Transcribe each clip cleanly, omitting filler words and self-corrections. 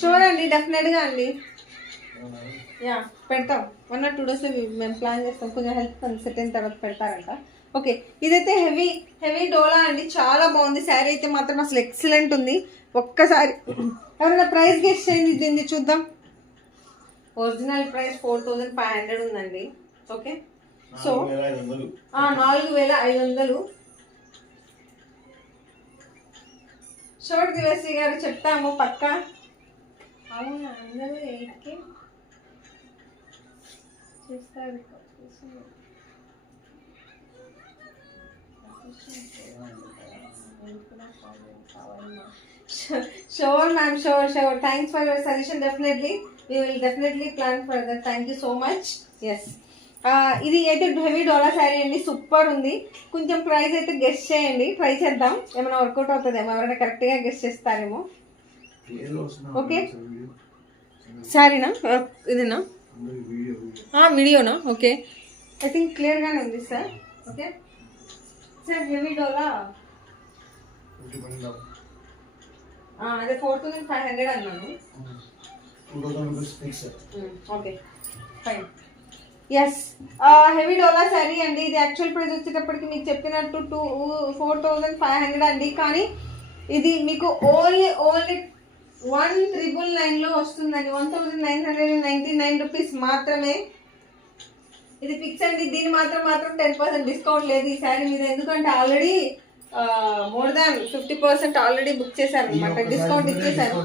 Sure అండి, డెఫినెట్గా అండి. యా పెడతాం. 1 or 2 days మేము ప్లాన్ చేస్తాం. కొంచెం హెల్త్ సెట్ అయిన తర్వాత పెడతారంట. ఓకే, ఇదైతే హెవీ డోలా అండి. చాలా బాగుంది శారీ అయితే మాత్రం, అసలు ఎక్సలెంట్ ఉంది. ఒక్కసారి ఎవరైనా ప్రైస్ గెస్ట్ చేయండి దీన్ని చూద్దాం. ఒరిజినల్ ప్రైస్ 4500 ఉందండి. Okay, so 4500. షోర్ దివసి గారు చెప్తాము పక్కా. అవునా, అందరూ 8K చేస్తారు. Sure ma'am, sure. Thanks for your suggestion. Definitely we will definitely plan for that. Thank you so much. Yes, ఇది అయితే హెవీ డోలా శారీ అండి. సూపర్ ఉంది. కొంచెం ప్రైస్ అయితే గెస్ట్ చేయండి, ట్రై చేద్దాం ఏమైనా వర్కౌట్ అవుతుందేమో, ఎవరైనా కరెక్ట్గా గెస్ట్ చేస్తారేమో. ఓకే, శారీనా ఇదేనా వీడియోనా? ఓకే, ఐ థింక్ క్లియర్గానే ఉంది సార్. ఓకే సార్, హెవీ డోలా అదే 4500 అన్నాను. Okay fine. ఎస్, హెవీ డోలా శారీ అండి. ఇది యాక్చువల్ ప్రైస్ వచ్చేటప్పటికి మీకు చెప్పినట్టు 4500 అండి. కానీ ఇది మీకు ఓన్లీ 1999లో వస్తుందండి. 1999 రూపీస్ మాత్రమే. ఇది ఫిక్స్ అండి. దీని మాత్రం 10% డిస్కౌంట్ లేదు ఈ శారీ మీద. ఎందుకంటే already more than 50% already book చేశారు అనమాట, డిస్కౌంట్ ఇచ్చేసారు.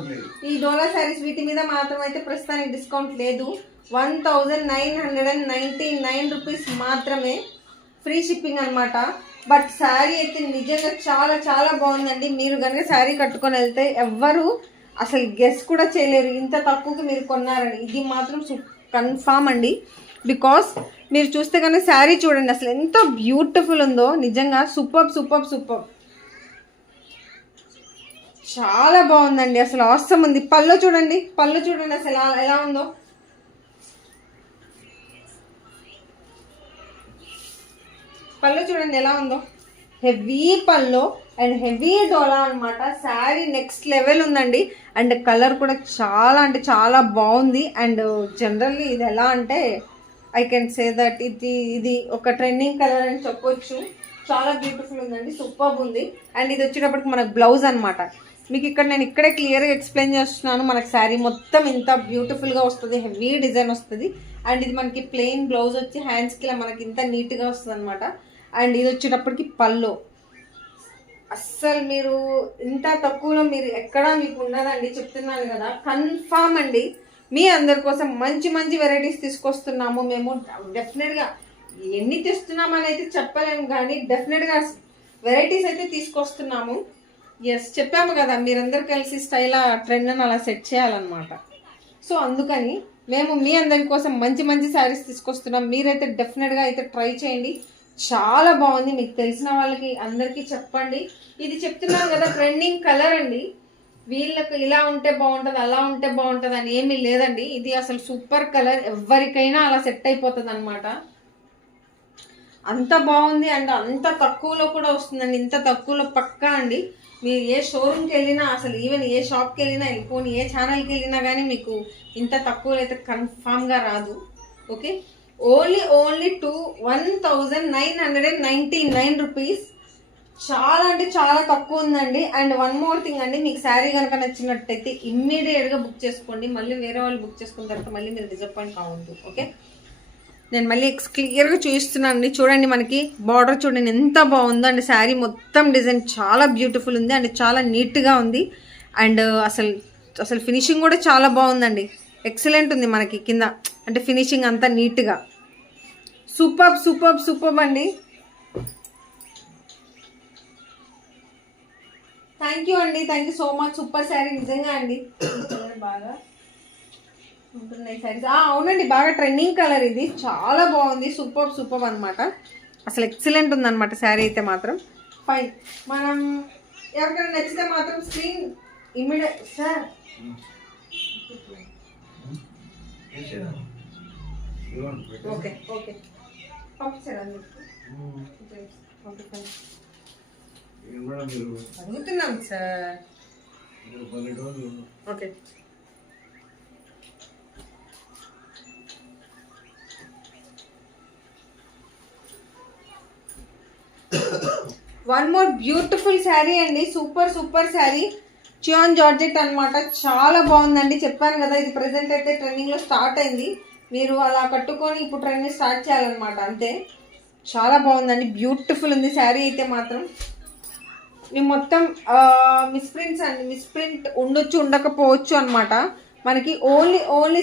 ఈ డోలా శారీస్ వీటి మీద మాత్రం అయితే ప్రస్తుతానికి డిస్కౌంట్ లేదు. 1999 రూపీస్ మాత్రమే, ఫ్రీ షిప్పింగ్ అనమాట. బట్ శారీ అయితే నిజంగా చాలా చాలా బాగుందండి. మీరు కనుక శారీ కట్టుకొని వెళ్తే ఎవ్వరు అసలు గెస్ కూడా చేయలేరు ఇంత తక్కువకి మీరు కొన్నారని. ఇది మాత్రం కన్ఫామ్ అండి. బికాస్ మీరు చూస్తే కనుక శారీ చూడండి అసలు ఎంత బ్యూటిఫుల్ ఉందో. నిజంగా సూపర్. చాలా బాగుందండి, అసలు అవసరం ఉంది. పళ్ళు చూడండి అసలు ఎలా ఉందో. పళ్ళు చూడండి ఎలా ఉందో, హెవీ పళ్ళు అండ్ హెవీ డోలా అనమాట. శారీ నెక్స్ట్ లెవెల్ ఉందండి. అండ్ కలర్ కూడా చాలా అంటే చాలా బాగుంది. అండ్ జనరల్లీ ఇది ఎలా అంటే ఐ కెన్ సే దట్ ఇది ఒక ట్రెండింగ్ కలర్ అని చెప్పొచ్చు. చాలా బ్యూటిఫుల్ ఉందండి, సూపర్ ఉంది. అండ్ ఇది వచ్చేటప్పటికి మనకు బ్లౌజ్ అనమాట. మీకు ఇక్కడ నేను ఇక్కడే క్లియర్గా ఎక్స్ప్లెయిన్ చేస్తున్నాను. మనకు శారీ మొత్తం ఇంత బ్యూటిఫుల్గా వస్తుంది, హెవీ డిజైన్ వస్తుంది. అండ్ ఇది మనకి ప్లెయిన్ బ్లౌజ్ వచ్చి హ్యాండ్స్కి ఇలా మనకి ఇంత నీట్గా వస్తుంది అనమాట. అండ్ ఇది వచ్చేటప్పటికి పళ్ళు. అస్సలు మీరు ఇంత తక్కువలో మీరు ఎక్కడా మీకు ఉండదండి, చెప్తున్నాను కదా. కన్ఫామ్ అండి, మీ అందరి కోసం మంచి వెరైటీస్ తీసుకొస్తున్నాము మేము. డెఫినెట్గా ఎన్ని తెస్తున్నామని అయితే చెప్పలేము, కానీ డెఫినెట్గా వెరైటీస్ అయితే తీసుకొస్తున్నాము. ఎస్, చెప్పాము కదా మీరందరూ కలిసి స్టైల్ ట్రెండ్ అని అలా సెట్ చేయాలన్నమాట. సో అందుకని మేము మీ అందరి కోసం మంచి శారీస్ తీసుకొస్తున్నాం. మీరైతే డెఫినెట్గా అయితే ట్రై చేయండి, చాలా బాగుంది. మీకు తెలిసిన వాళ్ళకి అందరికీ చెప్పండి. ఇది చెప్తున్నాను కదా ట్రెండింగ్ కలర్ అండి. వీళ్ళకి ఇలా ఉంటే బాగుంటుంది, అలా ఉంటే బాగుంటుంది అని ఏమీ లేదండి. ఇది అసలు సూపర్ కలర్, ఎవరికైనా అలా సెట్ అయిపోతుంది అనమాట. అంత బాగుంది. అండ్ అంత తక్కువలో కూడా వస్తుందండి. ఇంత తక్కువలో పక్కా అండి. మీరు ఏ షోరూమ్కి వెళ్ళినా, అసలు ఈవెన్ ఏ షాప్కి వెళ్ళినా, వెళ్ళిపోని ఏ ఛానల్కి వెళ్ళినా కానీ మీకు ఇంత తక్కువలో అయితే కన్ఫామ్గా రాదు. Okay, only 1999 rupees. చాలా అంటే చాలా తక్కువ ఉందండి. అండ్ వన్ మోర్ థింగ్ అండి, మీకు శారీ కనుక నచ్చినట్టయితే ఇమ్మీడియట్గా బుక్ చేసుకోండి. మళ్ళీ వేరే వాళ్ళు బుక్ చేసుకున్న తర్వాత మళ్ళీ మీరు డిసప్పాయింట్ కావద్దు. ఓకే, నేను మళ్ళీ క్లియర్గా చూపిస్తున్నాను. చూడండి, మనకి బార్డర్ చూడండి ఎంత బాగుందో. అండ్ శారీ మొత్తం డిజైన్ చాలా బ్యూటిఫుల్ ఉంది అండ్ చాలా నీట్గా ఉంది. అండ్ అసలు ఫినిషింగ్ కూడా చాలా బాగుందండి, ఎక్సలెంట్ ఉంది. మనకి కింద అంటే ఫినిషింగ్ అంతా నీట్గా సూపర్ అండి. Thank you so much. Super sari నిజంగా అండి. బాగా ఉంటున్నాయి శారీస్. అవునండి, బాగా ట్రెండింగ్ కలర్ ఇది, చాలా బాగుంది. సూపర్ అనమాట. అసలు ఎక్సలెంట్ ఉందన్నమాట శారీ అయితే మాత్రం. ఫైన్, మనం ఎవరికైనా నచ్చితే మాత్రం స్క్రీన్ ఇమ్మీడియట్ సార్ ఓకే పంపించారు. అడుగుతున్నాం sir. Okay, one more beautiful sari అండి, సూపర్ సూపర్ శారీ, చియాన్ జార్జెట్ అన్నమాట. చాలా బాగుందండి, చెప్పాను కదా ఇది ప్రెసెంట్ అయితే ట్రెండింగ్లో స్టార్ట్ అయింది. మీరు అలా కట్టుకొని ఇప్పుడు ట్రెండింగ్ స్టార్ట్ చేయాలన్నమాట అంతే. చాలా బాగుందండి, బ్యూటిఫుల్ ఉంది శారీ అయితే మాత్రం. మేము మొత్తం మిస్ప్రింట్స్ అండి, మిస్ప్రింట్ ఉండొచ్చు ఉండకపోవచ్చు అనమాట. మనకి ఓన్లీ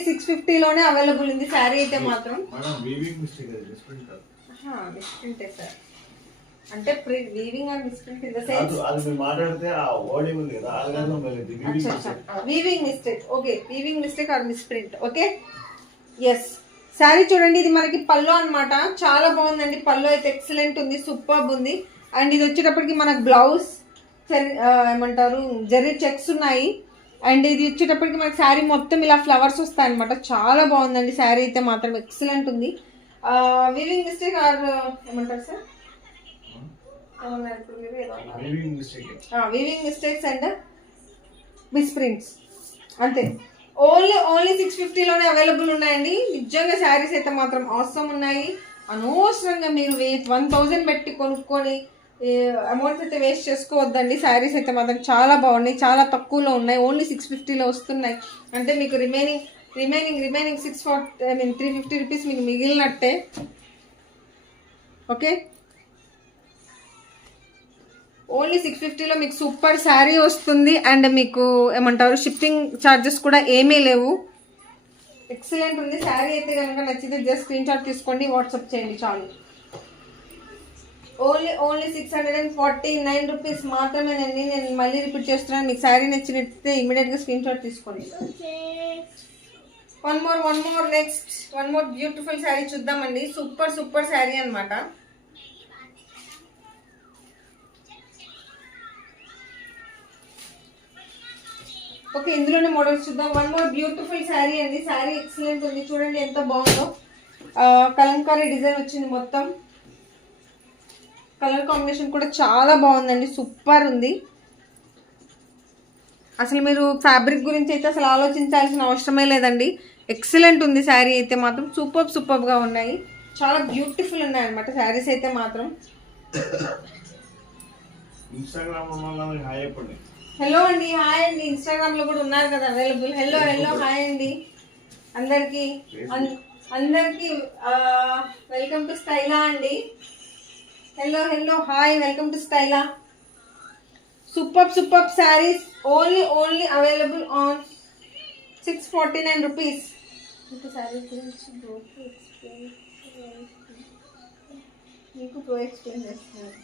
650లోనే అవైలబుల్ ఉంది శారీ అయితే మాత్రం. మిస్ప్రింటే సార్, అంటే weaving and misprint in the sense weaving mistake. Okay, weaving mistake or misprint. Okay, yes. Sari చూడండి, ఇది మనకి పల్లో అనమాట. చాలా బాగుందండి, పల్లో అయితే ఎక్సలెంట్ ఉంది, సూపర్బ్ ఉంది. అండ్ ఇది వచ్చేటప్పటికి మనకు బ్లౌజ్ ఏమంటారు జరీ చెక్స్ ఉన్నాయి. అండ్ ఇది వచ్చేటప్పటికి మనకి శారీ మొత్తం ఇలా ఫ్లవర్స్ వస్తాయి అనమాట. చాలా బాగుందండి శారీ అయితే మాత్రం, ఎక్సలెంట్ ఉంది. వీవింగ్ మిస్టేక్ ఆర్ ఏమంటారు sir, weaving mistakes and misprints అంతే. ఓన్లీ 650లోనే అవైలబుల్ ఉన్నాయండి. నిజంగా శారీస్ అయితే మాత్రం అవసరం ఉన్నాయి. అనవసరంగా మీరు 1000 పెట్టి కొనుక్కొని అమౌంట్ అయితే వేస్ట్ చేసుకోవద్దండి. శారీస్ అయితే మాత్రం చాలా బాగున్నాయి, చాలా తక్కువలో ఉన్నాయి, ఓన్లీ 650లో వస్తున్నాయి. అంటే మీకు రిమైనింగ్ 350 రూపీస్ మీకు మిగిలినట్టే. ఓకే, ఓన్లీ 650లో మీకు సూపర్ శారీ వస్తుంది. అండ్ మీకు ఏమంటారు షిప్పింగ్ ఛార్జెస్ కూడా ఏమీ లేవు. ఎక్సలెంట్ ఉంది శారీ అయితే. కనుక నచ్చితే జస్ట్ స్క్రీన్ షాట్ తీసుకోండి, వాట్సాప్ చేయండి చాలు. ఓన్లీ 649 రూపీస్ మాత్రమేనండి. నేను మళ్ళీ రిపీట్ చేస్తున్నాను, మీకు శారీ నచ్చినట్లయితే ఇమీడియట్గా స్క్రీన్ షాట్ తీసుకోండి. One more next one more beautiful sari చూద్దామండి. సూపర్ శారీ అనమాట. ఓకే, ఇందులోనే మోడల్స్ చూద్దాం. వన్ మోర్ బ్యూటిఫుల్ శారీ అండి. శారీ ఎక్సలెంట్ ఉంది, చూడండి ఎంత బాగుందో. కలంకారీ డిజైన్ వచ్చింది మొత్తం. కలర్ కాంబినేషన్ కూడా చాలా బాగుందండి, సూపర్ ఉంది. అసలు మీరు ఫ్యాబ్రిక్ గురించి అయితే అసలు ఆలోచించాల్సిన అవసరమే లేదండి. ఎక్సలెంట్ ఉంది శారీ అయితే మాత్రం. సూపర్గా ఉన్నాయి, చాలా బ్యూటిఫుల్ ఉన్నాయి అనమాట శారీస్ అయితే మాత్రం. హలో అండి, హాయ్ అండి. ఇన్స్టాగ్రామ్లో కూడా ఉన్నారు కదా అవైలబుల్. హలో హాయ్ అండి అందరికీ వెల్కమ్ టు స్టైలా అండి. Hello hi, welcome to Styla. Super saris only available on 649 rupees. Saris గురించి మీకు ప్రో ఎక్స్ప్లెయిన్ చేస్తున్నారు.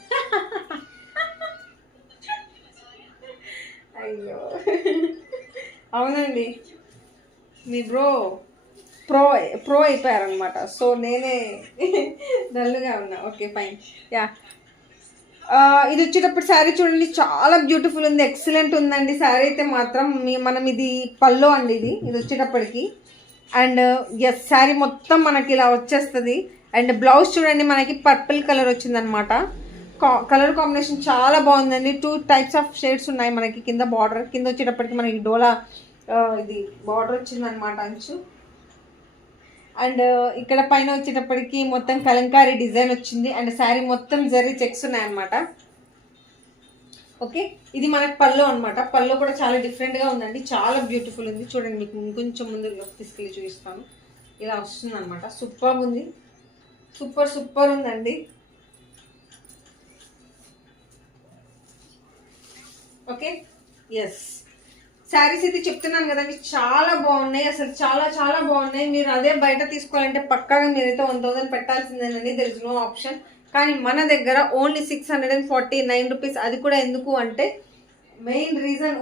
అయ్యో అవునండి, మీ ప్రో అయిపోయారనమాట. సో నేనే డల్గా ఉన్నా. Okay fine. యా, ఇది వచ్చేటప్పుడు శారీ చూడండి, చాలా బ్యూటిఫుల్ ఉంది, ఎక్సలెంట్ ఉందండి శారీ అయితే మాత్రం. మనం ఇది పల్లో అండి, ఇది వచ్చేటప్పటికి. అండ్ ఎస్, శారీ మొత్తం మనకి ఇలా వచ్చేస్తుంది. అండ్ బ్లౌజ్ చూడండి, మనకి పర్పుల్ కలర్ వచ్చిందనమాట. కలర్ కాంబినేషన్ చాలా బాగుందండి. 2 టైప్స్ ఆఫ్ షేడ్స్ ఉన్నాయి మనకి. కింద బార్డర్, కింద వచ్చేటప్పటికి మనకి డోలా ఇది బార్డర్ వచ్చిందనమాట అంచు. అండ్ ఇక్కడ పైన వచ్చేటప్పటికి మొత్తం కలంకారీ డిజైన్ వచ్చింది. అండ్ శారీ మొత్తం జరీ చెక్స్ ఉన్నాయన్నమాట. ఓకే, ఇది మనకి పల్లో అనమాట. పల్లో కూడా చాలా డిఫరెంట్గా ఉందండి, చాలా బ్యూటిఫుల్ ఉంది. చూడండి, మీకు ఇంకొంచెం ముందు తీసుకెళ్ళి చూపిస్తాను. ఇలా వస్తుంది అనమాట. సూపర్ ఉంది, సూపర్ ఉందండి. Okay, yes. శారీస్ అయితే చెప్తున్నాను కదండి, చాలా బాగున్నాయి, అసలు చాలా బాగున్నాయి. మీరు అదే బయట తీసుకోవాలంటే పక్కాగా మీరైతే 1000 పెట్టాల్సిందేనండి. There is no option. కానీ మన దగ్గర ఓన్లీ 649 రూపీస్. అది కూడా ఎందుకు అంటే మెయిన్ రీజన్,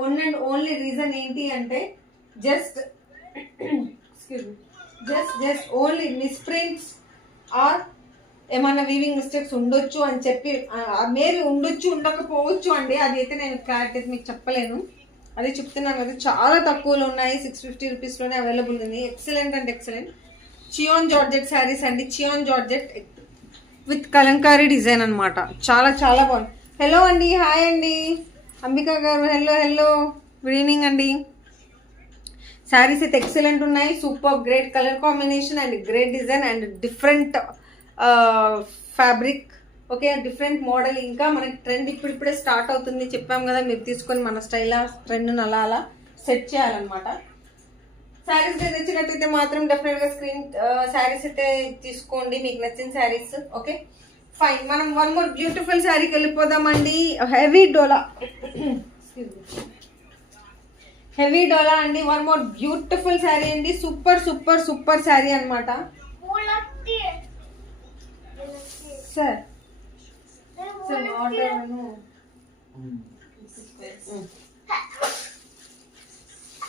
ఓన్లీ రీజన్ ఏంటి అంటే జస్ట్ ఓన్లీ మిస్ప్రింట్స్ ఆర్ ఏమన్నా వీవింగ్ మిస్టేక్స్ ఉండొచ్చు అని చెప్పి, మేబీ ఉండొచ్చు ఉండకపోవచ్చు అండి. అది అయితే నేను క్లారిటీ మీకు చెప్పలేను. అదే చెప్తున్నాను కదా, చాలా తక్కువలో ఉన్నాయి. 650 రూపీస్లోనే అవైలబుల్ ఉంది. ఎక్సలెంట్ అంటే ఎక్సలెంట్. చియాన్ జార్జెట్ శారీస్ అండి. Chiyaan georgette with Kalamkari design అనమాట. చాలా బాగుంది. హలో అండి, హాయ్ అండి అంబికా గారు. హలో గుడ్ ఈవినింగ్ అండి. శారీస్ అయితే ఎక్సలెంట్ ఉన్నాయి. Super great colour combination and great design and different fabric okay, different model, ఇంకా మనకి ట్రెండ్ ఇప్పుడిప్పుడే స్టార్ట్ అవుతుంది చెప్పాం కదా, మీరు తీసుకొని మన స్టైల్ ట్రెండ్ని అలా అలా సెట్ చేయాలన్నమాట. శారీస్ తెచ్చినట్టయితే మాత్రం డెఫినెట్గా స్క్రీన్ శారీస్ అయితే తీసుకోండి, మీకు నచ్చిన శారీస్. ఓకే ఫైన్, మనం వన్ మోర్ బ్యూటిఫుల్ శారీకి వెళ్ళిపోదామండి. హెవీ డోలా అండి, వన్ మోర్ బ్యూటిఫుల్ శారీ అండి. సూపర్ సూపర్ సూపర్ శారీ అనమాట. Sir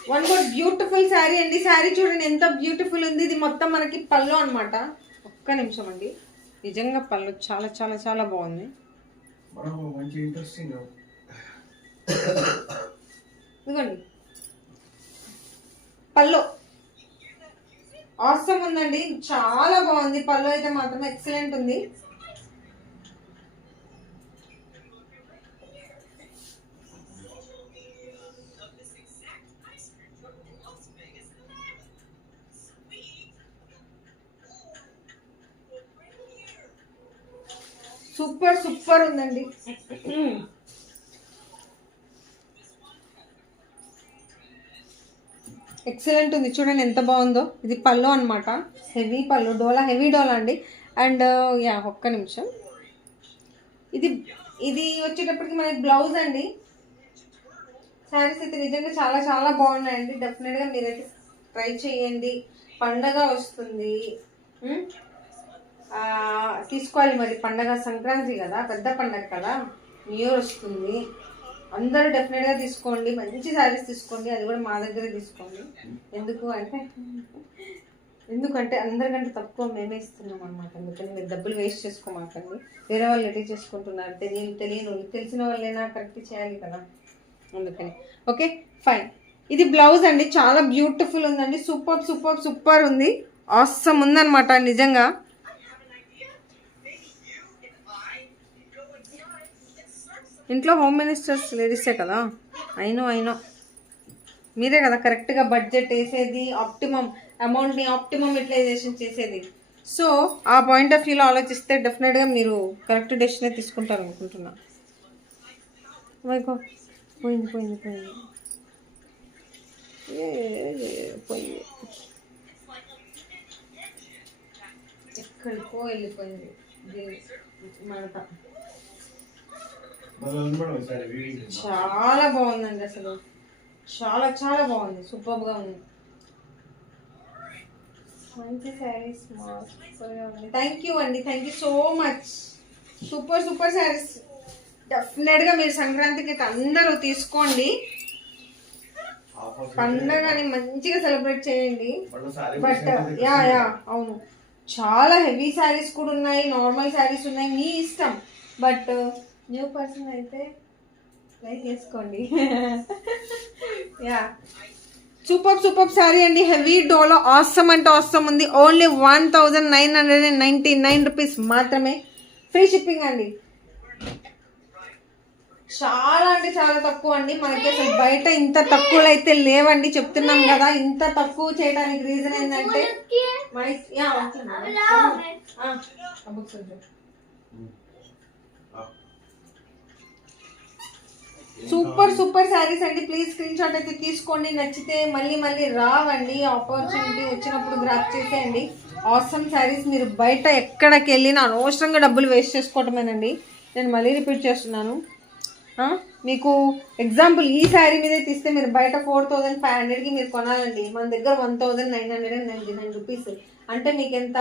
one more beautiful sari అండి. శారీ చూడండి ఎంత బ్యూటిఫుల్ ఉంది. ఇది మొత్తం మనకి పళ్ళు అనమాట. ఒక్క నిమిషం అండి, నిజంగా పళ్ళు చాలా చాలా చాలా బాగుంది. ఇదిగోండి పళ్ళు ఆసమ్ ఉందండి, చాలా బాగుంది. పళ్ళు అయితే మాత్రం ఎక్సలెంట్ ఉంది. సూపర్ సూపర్ ఉందండి. ఎక్సలెంట్ ఉంది, చూడండి ఎంత బాగుందో. ఇది పళ్ళు అనమాట, హెవీ పళ్ళు, హెవీ డోలా అండి. అండ్ యా ఒక్క నిమిషం, ఇది వచ్చేటప్పటికి మనకి బ్లౌజ్ అండి. శారీస్ అయితే నిజంగా చాలా చాలా బాగున్నాయండి. డెఫినెట్గా మీరైతే ట్రై చేయండి. పండగ వస్తుంది, తీసుకోవాలి మరి. పండగ సంక్రాంతి కదా, పెద్ద పండగ కదా, న్యూ ఇయర్ వస్తుంది. అందరూ డెఫినెట్గా తీసుకోండి, మంచి శారీస్ తీసుకోండి, అది కూడా మా దగ్గరే తీసుకోండి. ఎందుకంటే అందరికంటే తక్కువ మేమే ఇస్తున్నాం అనమాట. అందుకని మీరు డబ్బులు వేస్ట్ చేసుకోమాకండి. వేరే వాళ్ళు ఎడిట్ చేసుకుంటున్నారు, తెలియని తెలిసిన వాళ్ళైనా కరెక్ట్ చేయాలి కదా, అందుకని. ఓకే ఫైన్, ఇది బ్లౌజ్ అండి, చాలా బ్యూటిఫుల్ ఉందండి. సూపర్ సూపర్ సూపర్ ఉంది, ఆసమ్ ఉందన్నమాట నిజంగా. ఇంట్లో హోమ్ మినిస్టర్స్ లేడీసే కదా, అయినో మీరే కదా కరెక్ట్గా బడ్జెట్ వేసేది, ఆప్టిమమ్ అమౌంట్ని ఆప్టిమమ్ యూటిలైజేషన్ చేసేది. సో ఆ పాయింట్ ఆఫ్ వ్యూలో ఆలోచిస్తే డెఫినెట్గా మీరు కరెక్ట్ డెసిషన్ తీసుకుంటారు అనుకుంటున్నా. పోయింది ఎక్కడికో వెళ్ళిపోయింది మడత. చాలా బాగుందండి, అసలు చాలా చాలా బాగుంది, సూపర్గా ఉంది. మంచి శారీస్, థ్యాంక్ యూ అండి, thank you so much. Super super saris, డెఫినెట్గా మీరు సంక్రాంతికి అందరూ తీసుకోండి, పండగని మంచిగా సెలబ్రేట్ చేయండి. బట్ యా అవును, చాలా హెవీ శారీస్ కూడా ఉన్నాయి, నార్మల్ శారీస్ ఉన్నాయి, మీ ఇష్టం. బట్ న్యూ పర్సన్ అయితే లైక్ చేసుకోండి. యా సూపర్ సూపర్ శారీ అండి, హెవీ డోలో ఆసమ్ అంటే ఆసమ్ ఉంది. ఓన్లీ 1999 రూపీస్ మాత్రమే, ఫ్రీ షిప్పింగ్ అండి. చాలా అంటే చాలా తక్కువ అండి, మనకి అసలు బయట ఇంత తక్కువలో అయితే లేవండి, చెప్తున్నాం కదా. ఇంత తక్కువ చేయడానికి రీజన్ ఏంటంటే సూపర్ సూపర్ శారీస్ అండి. ప్లీజ్ స్క్రీన్ షాట్ అయితే తీసుకోండి, నచ్చితే మళ్ళీ రావండి, ఆపర్చునిటీ వచ్చినప్పుడు గ్రాప్ చేసేయండి. ఆసమ్ శారీస్ మీరు బయట ఎక్కడికి వెళ్ళినా అనవసరంగా డబ్బులు వేస్ట్ చేసుకోవటమేనండి. నేను మళ్ళీ రిపీట్ చేస్తున్నాను. మీకు ఎగ్జాంపుల్ ఈ శారీ మీదే తీస్తే మీరు బయట 4500కి మీరు కొనాలండి, మన దగ్గర 1999 రూపీస్. అంటే మీకు ఎంత,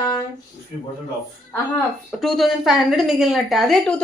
2500 మిగిలినట్టే. అదే 2000